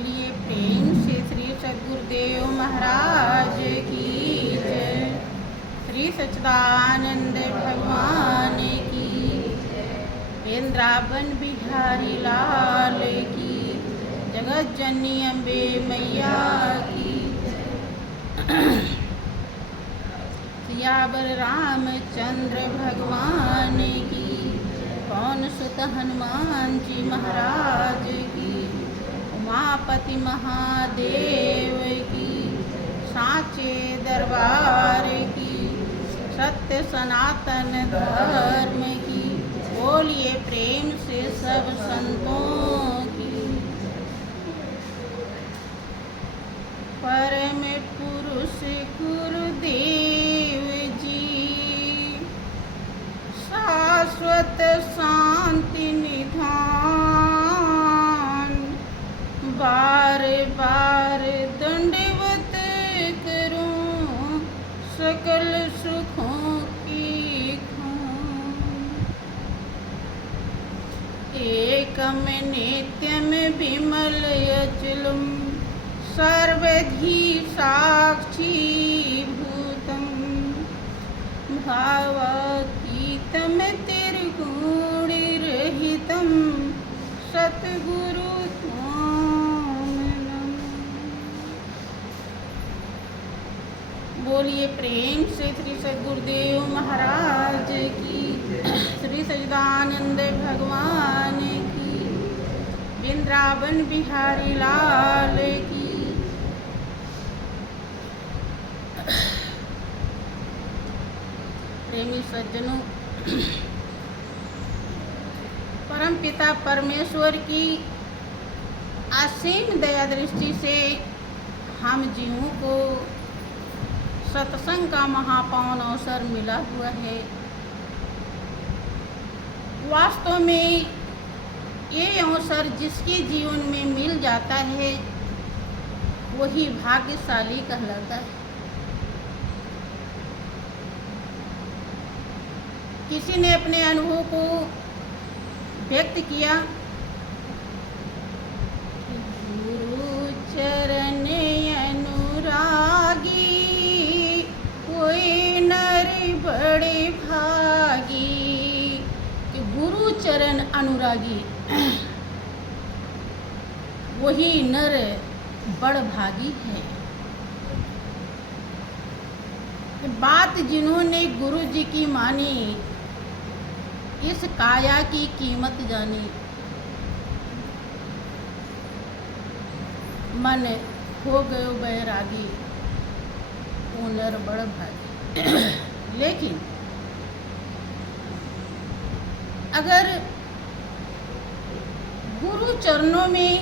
बोलिए प्रेम से श्री सद्गुरुदेव महाराज की जय। श्री सच्चिदानंद भगवान की, वृंदावन बिहारी लाल की, जगत जननी अम्बे मैया की। सियावर रामचंद्र भगवान की, पवन सुत हनुमान जी महाराज की, उमापति महादेव की, साचे दरबार की, सत्य सनातन धर्म की। बोलिए प्रेम से सब संतों की। परम पुरुष गुरुदेव जी, शाश्वत शांति निधान, बार बार दंडवत करूं सकल सुखों की खान। एकम नित्यम विमल अचलम, सर्वधी साक्षी भूतम, भावातीतम तिर्गुण रहितम, सतगुरु त्वां नमः। बोलिए प्रेम से श्री सद्गुरुदेव महाराज की, श्री सच्चिदानंद भगवान की, वृंदावन बिहारी लाल की। प्रेमी सज्जनों, परम पिता परमेश्वर की असीम दया दृष्टि से हम जीवों को सत्संग का महापावन अवसर मिला हुआ है। वास्तव में ये अवसर जिसके जीवन में मिल जाता है वही भाग्यशाली कहलाता है। किसी ने अपने अनुभव को व्यक्त किया, गुरु चरण अनुरागी, कोई नर बड़े भागी। कि गुरु चरण अनुरागी वही नर बड़ भागी है। बात जिन्होंने गुरु जी की मानी, इस काया की कीमत जानी, मन हो गयो बैरागी, वो नर बड़ भागी। लेकिन अगर गुरु चरणों में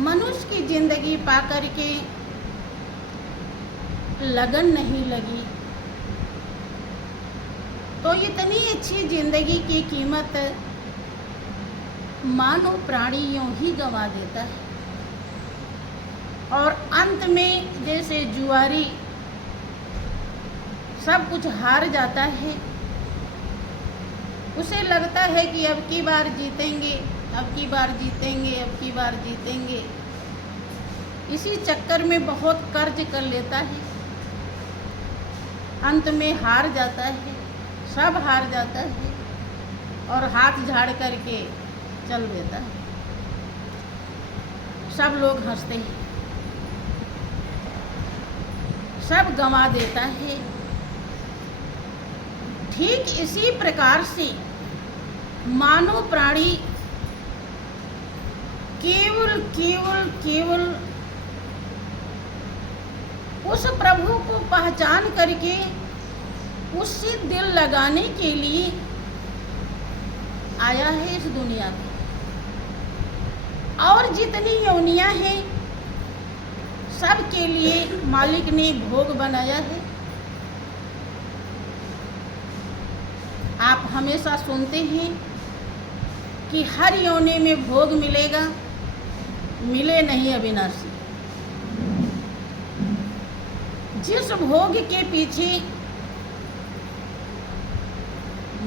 मनुष्य की जिंदगी पा कर के लगन नहीं लगी तो इतनी अच्छी जिंदगी की कीमत मानव प्राणी यूं ही गंवा देता है। और अंत में जैसे जुआरी सब कुछ हार जाता है, उसे लगता है कि अब की बार जीतेंगे, अब की बार जीतेंगे, अब की बार जीतेंगे। इसी चक्कर में बहुत कर्ज कर लेता है, अंत में हार जाता है, सब हार जाता है और हाथ झाड़ करके चल देता है। सब लोग हंसते हैं, सब गंवा देता है। ठीक इसी प्रकार से मानव प्राणी केवल केवल केवल उस प्रभु को पहचान करके उससे दिल लगाने के लिए आया है इस दुनिया में। और जितनी योनियां हैं सब के लिए मालिक ने भोग बनाया है। आप हमेशा सुनते हैं कि हर योनि में भोग मिलेगा, मिले नहीं अविनाशी। जिस भोग के पीछे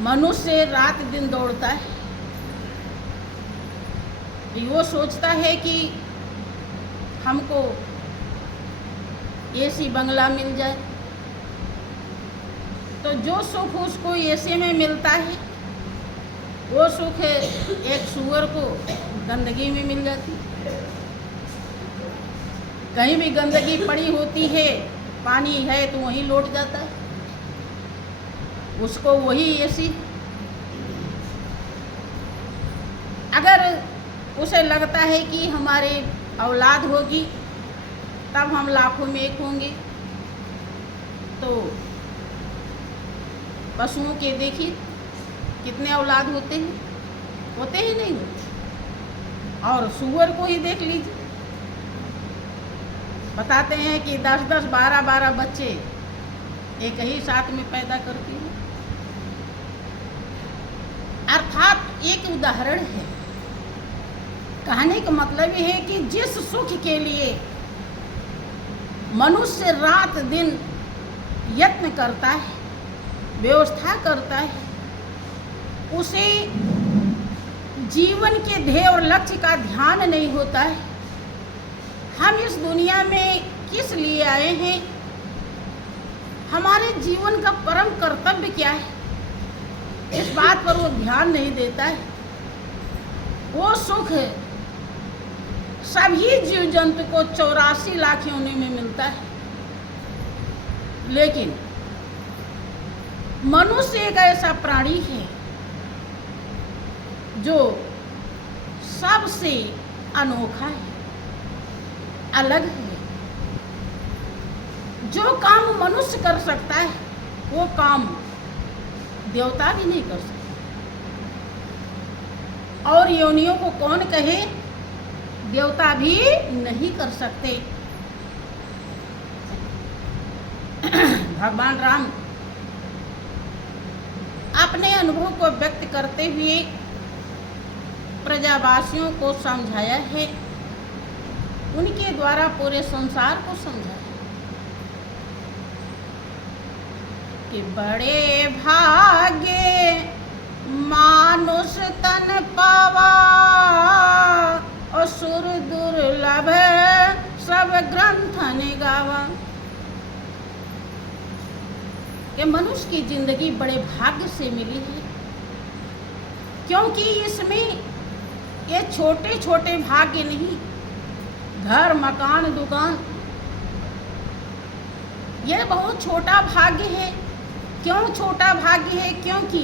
मनुष्य रात दिन दौड़ता है, वो सोचता है कि हमको एसी बंगला मिल जाए, तो जो सुख उसको एसी में मिलता है वो सुख एक सूअर को गंदगी में मिल जाती है। कहीं भी गंदगी पड़ी होती है, पानी है तो वहीं लौट जाता है, उसको वही एसी। अगर उसे लगता है कि हमारे औलाद होगी तब हम लाखों में एक होंगे, तो पशुओं के देखिए कितने औलाद होते हैं, होते ही नहीं होते। और सूअर को ही देख लीजिए, बताते हैं कि 10-10, 12-12 बच्चे एक ही साथ में पैदा करती है। अर्थात एक उदाहरण है। कहने का मतलब यह है कि जिस सुख के लिए मनुष्य रात दिन यत्न करता है, व्यवस्था करता है, उसे जीवन के ध्येय और लक्ष्य का ध्यान नहीं होता है। हम इस दुनिया में किस लिए आए हैं, हमारे जीवन का परम कर्तव्य क्या है, इस बात पर वो ध्यान नहीं देता है। वो सुख सभी जीव जंतु को 84 लाख योनि में मिलता है, लेकिन मनुष्य एक ऐसा प्राणी है जो सबसे अनोखा है, अलग है। जो काम मनुष्य कर सकता है वो काम देवता भी नहीं कर सकता। और योनियों को कौन कहे, देवता भी नहीं कर सकते। भगवान राम अपने अनुभव को व्यक्त करते हुए प्रजावासियों को समझाया है, उनके द्वारा पूरे संसार को समझाया कि बड़े भाग्य मानुष तन पावा, असुर दुर्लभ सब ग्रंथन गावा। कि मनुष्य की जिंदगी बड़े भाग्य से मिली है, क्योंकि इसमें ये छोटे छोटे भाग्य नहीं, घर मकान दुकान, ये बहुत छोटा भाग्य है। क्यों छोटा भाग्य है? क्योंकि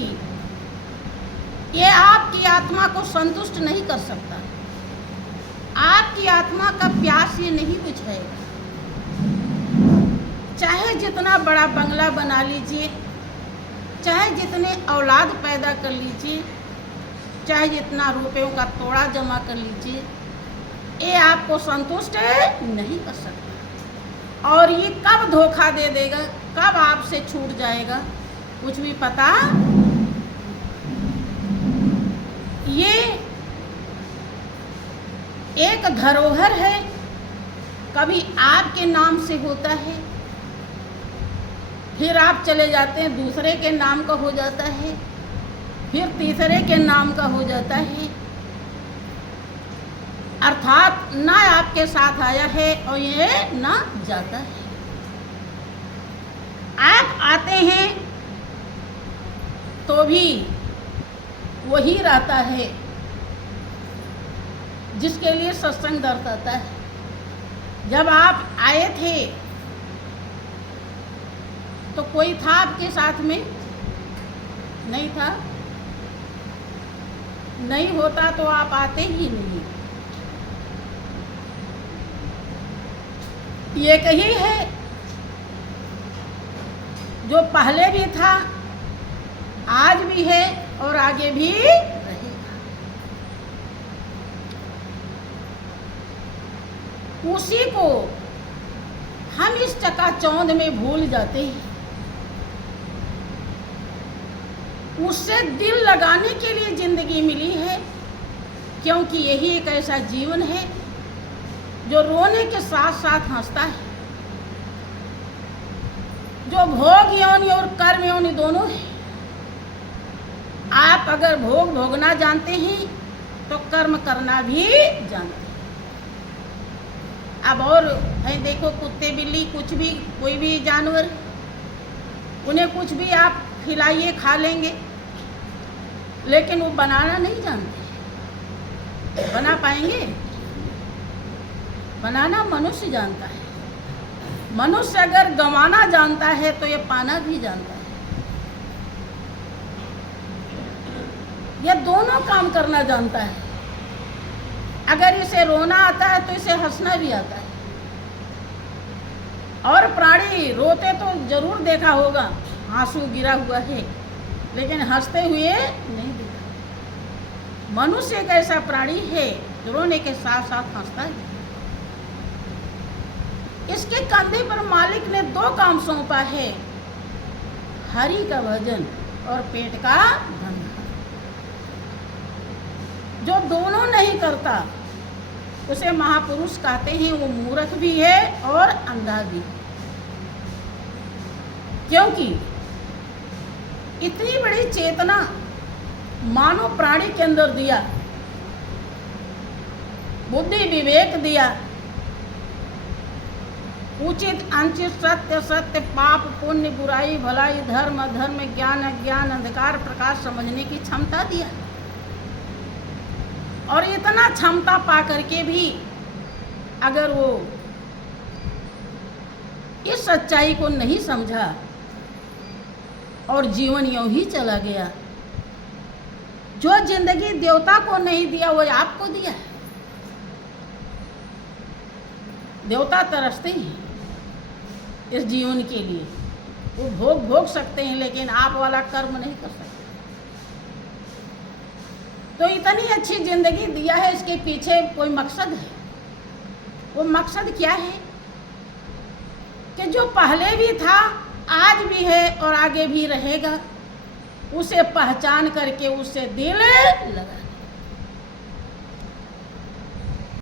ये आपकी आत्मा को संतुष्ट नहीं कर सकता, आपकी आत्मा का प्यास ये नहीं बुझाएगा। चाहे जितना बड़ा बंगला बना लीजिए, चाहे जितने औलाद पैदा कर लीजिए, चाहे जितना रुपयों का तोड़ा जमा कर लीजिए, ये आपको संतुष्ट नहीं कर सकता। और ये कब धोखा दे देगा, कब आपसे छूट जाएगा, कुछ भी पता। ये एक धरोहर है, कभी आपके नाम से होता है, फिर आप चले जाते हैं दूसरे के नाम का हो जाता है, फिर तीसरे के नाम का हो जाता है। अर्थात ना आपके साथ आया है और ये ना जाता है। आप आते हैं तो भी वही रहता है जिसके लिए सत्संग दर्द आता है। जब आप आए थे तो कोई था आपके साथ में? नहीं था। नहीं होता तो आप आते ही नहीं। ये कही है जो पहले भी था, आज भी है और आगे भी रहेगा। उसी को हम इस चकाचौंध में भूल जाते हैं। उससे दिल लगाने के लिए जिंदगी मिली है, क्योंकि यही एक ऐसा जीवन है जो रोने के साथ साथ हंसता है, जो भोग योनि और कर्म योनि दोनों है। आप अगर भोग भोगना जानते हैं तो कर्म करना भी जानते हैं। अब और है, देखो कुत्ते बिल्ली कुछ भी, कोई भी जानवर, उन्हें कुछ भी आप खिलाइए खा लेंगे, लेकिन वो बनाना नहीं जानते। बना पाएंगे? बनाना मनुष्य जानता है। मनुष्य अगर गंवाना जानता है तो ये पाना भी जानता है। ये दोनों काम करना जानता है। अगर इसे रोना आता है तो इसे हंसना भी आता है। और प्राणी रोते तो जरूर देखा होगा, आंसू गिरा हुआ है, लेकिन हंसते हुए नहीं देखा। मनुष्य एक ऐसा प्राणी है जो रोने के साथ साथ हंसता है। इसके कंधे पर मालिक ने 2 काम सौंपा है, हरि का भजन और पेट का धंधा। जो दोनों नहीं करता उसे महापुरुष कहते हैं, वो मूर्ख भी है और अंधा भी। क्योंकि इतनी बड़ी चेतना मानव प्राणी के अंदर दिया, बुद्धि विवेक दिया, उचित अनुचित सत्य सत्य पाप पुण्य बुराई भलाई धर्म अधर्म ज्ञान अज्ञान अंधकार प्रकाश समझने की क्षमता दिया। और इतना क्षमता पा करके भी अगर वो इस सच्चाई को नहीं समझा और जीवन यूं ही चला गया, जो जिंदगी देवता को नहीं दिया वो आपको दिया है। देवता तरसते हैं इस जीवन के लिए, वो भोग सकते हैं, लेकिन आप वाला कर्म नहीं कर सकते। तो इतनी अच्छी जिंदगी दिया है, इसके पीछे कोई मकसद है। वो मकसद क्या है कि जो पहले भी था, आज भी है और आगे भी रहेगा, उसे पहचान करके उससे दिल लगा।